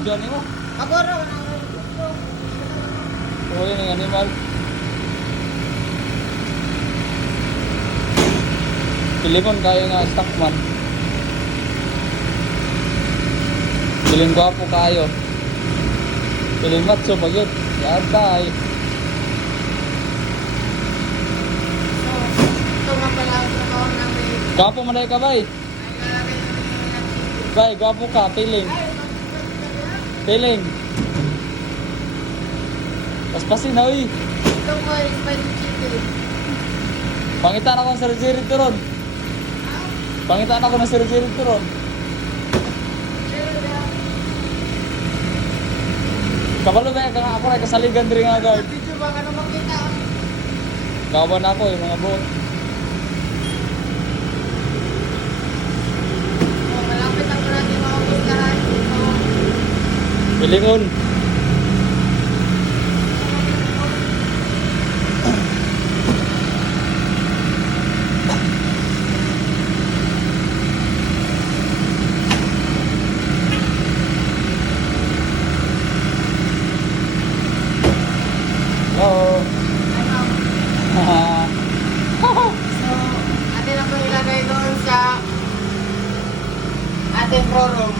dyan mo. Ako raw, nang Huli ng animal. Pilimon kayo nga stockman. Piling gwapo kayo. Piling matso bagyo. Yatay. ito nga pala ang trabaho namin. Gwapo man ka bay. Bay, gwapo ka. Piling. Piling. Paspasin na uy. Ito po ay spicy chicken. Pangitaan ako ng surgery to ron. Pangitaan ako ng surgery to ron. Kabalo ba kang ako rin kasaligan diri nga guard. Video ba ka na makita? Kawan ako yung mga boat. Malapit ang natin maubos lahat. Pilingon. Hello. So, atin na po ilagay doon sa ating pro room.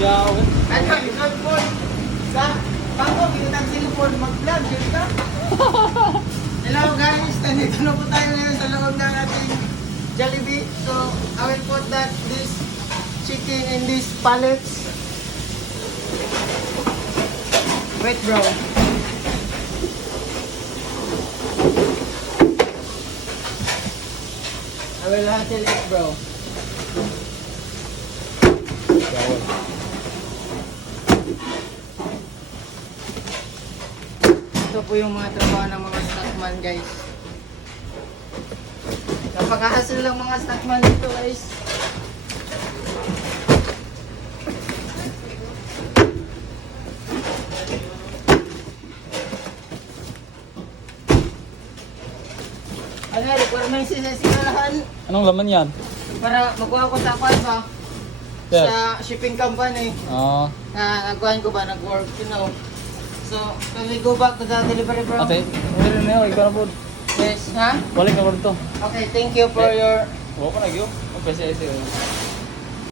Yaw. Ano, isang phone. Sa bago, pinitang cellphone, mag-vlog, yun ka? Hello guys, nandito na po tayo ngayon sa loob ng ating Jollibee. So, I will put this chicken in these pallets. Wait bro. I will handle it bro. Ito po yung mga trabaho ng mga stockman guys. Napaka-hassle lang mga stockman dito guys. Ano, requirements sa sigarahan Anong laman yan? para magkuha ko sa kwan ba? Sir. Sa shipping company. Oo. Na nagkuhan ko ba, nag-work, you know. So, can we go back to the delivery bro? Ate, wala na yun. Ikaw na po. Yes, ha? Balik na po ito. Okay, thank you for your... Huwag ko na yun. Pwede sa